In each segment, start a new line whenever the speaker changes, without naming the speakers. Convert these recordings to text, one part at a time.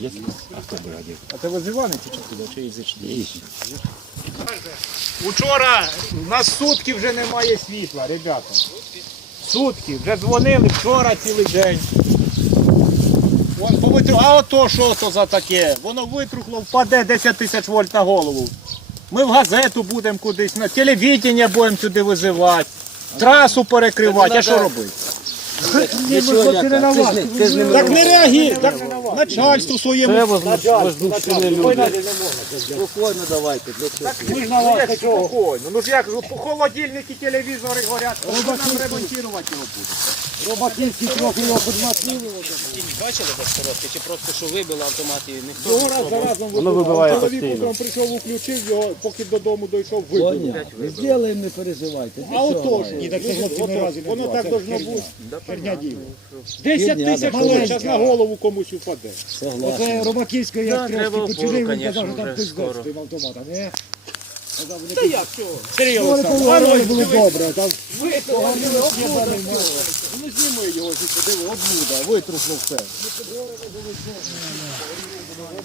Є? А хто бригадир?
А це визиваний чи куди? Чи язичний?
Є.
Учора у нас сутки вже немає світла, ребята. Сутки. Вже дзвонили вчора цілий день. Вон повитру... А ото що то за таке? Воно витрухло, впаде 10 тисяч вольт на голову. Ми в газету будемо кудись, на телевідення будемо сюди визивати, трасу перекривати, а що робити?
Ти ж не- ж
Так не реагуй, начальству своєму.
Спокійно давайте. для?
Ми ж на вас спокійно. Ну ж як, ну, по холодильники, телевізори горять, коли нам ремонтувати його буде.
Робаківські трохи його підмаслили.
Бачили без коробки, чи просто що вибило автомат і ніхто?
Його раз за разом
Воно вибиває
Чоловік утром прийшов, включив його, поки додому дійшов, вибив.
Зробимо, не переживайте.
А ото ж, воно так должно бути. Херня діло. 10
Херня,
тисяч зараз на голову комусь упаде.
Согласен.
Це Ромаківська,
Да,
як
треба
трошки
опору,
почали, він
конечно,
казав, що там
вже
хтось
скоро.
з тим автоматом. Казав, вони
Та як, чого? Сергій
Вони
Олександрович, ну,
добре, там
ви поговорили, облуда, Ну зніми його звідси, диви, облуда, витрухло все.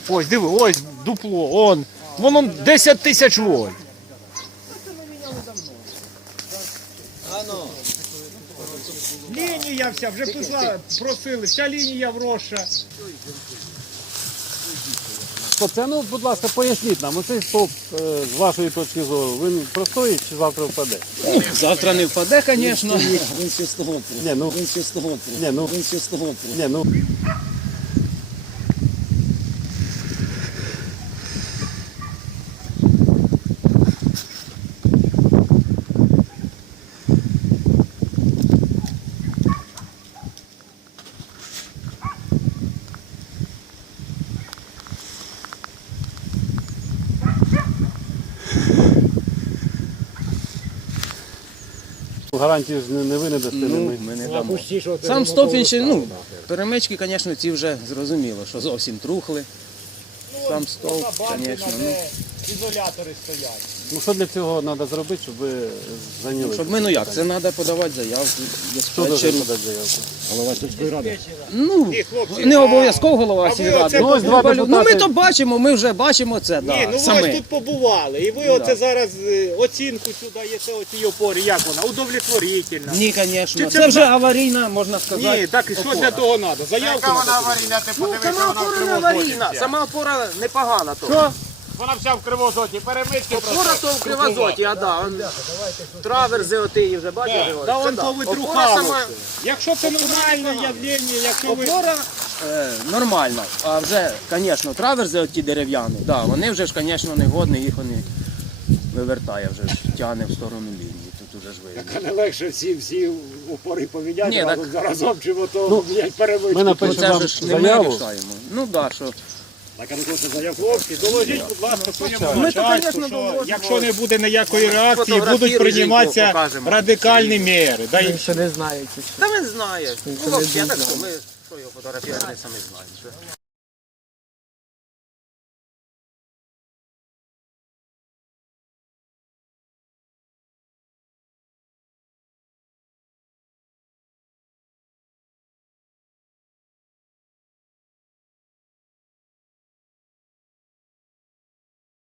Ось, диви, ось дупло, он. Воно 10 тисяч вольт. Лінія вся, вже пішла, просили, вся лінія вросша.
Це, ну, будь ласка, поясніть нам, оцей стовп, е, з вашої точки зору, він простоїть чи завтра впаде?
Завтра не впаде, звісно.
Він ще з того.
Ні, ну,
Він ще з того.
ні, ну,
Він ще з того.
ні, ну. Гарантії ж не, ви не дасте, не
Ну,
ми.
ми не дамо.
пусті, що це
Сам
стоп,
стовп він ще, ну, перемички, звісно, ці вже зрозуміло, що зовсім трухли. Сам стовп, звісно. Ну,
ізолятори стоять.
Ну, що для цього треба зробити, щоб ви зайняли?
щоб ми, ну як, це треба подавати заявку.
Що должен
диспетчеру.
подати заявку?
Голова сільської ради.
Ну,
Ні, хлопці,
не
а-
обов'язково голова
а ви
сільради.
оце
Ну, ось два
Ну, ми то бачимо, ми вже бачимо це,
Ні,
да,
ну ви ж
саме.
тут побували, і ви
Ну,
оце зараз е, оцінку сюди даєте оцій опорі, як вона? Удовлетворительна.
Ні,
Чи
звісно.
це
Це вже аварійна, можна сказати.
Ні, так і що для того треба? Заявку надо.
аварійна, ти
Ну, сама опора не аварійна, сама опора непогана. То.
Що? Вона вся в кривозоті, перемички
Опора то в кривозоті, а да. он Траверзи оті вже бачите?
Да он
да. Сама-
все. Якщо це нормальне явлення, якщо ви...
Опора е, нормальна, а вже, звісно, траверзи оті дерев'яні, да, вони вже ж, звісно, не годні, їх вони вивертає вже, ж, тягне в сторону лінії. Тут уже ж видно.
Не легше всі, всі упори поміняти
Ні,
разом
так-
разом, чим ото
Ну,
міняти перемички.
Ми
Ну,
напишемо
це
вам
ж не ми
заяву.
рішаємо. Ну так, що
Так,
доложіть, будь ласка, своєму начальству, що якщо не буде ніякої реакції, будуть прийматися радикальні міри. Да, і
Та він знає. Ну, взагалі, так що ми що його фотографувати, самі знаємо.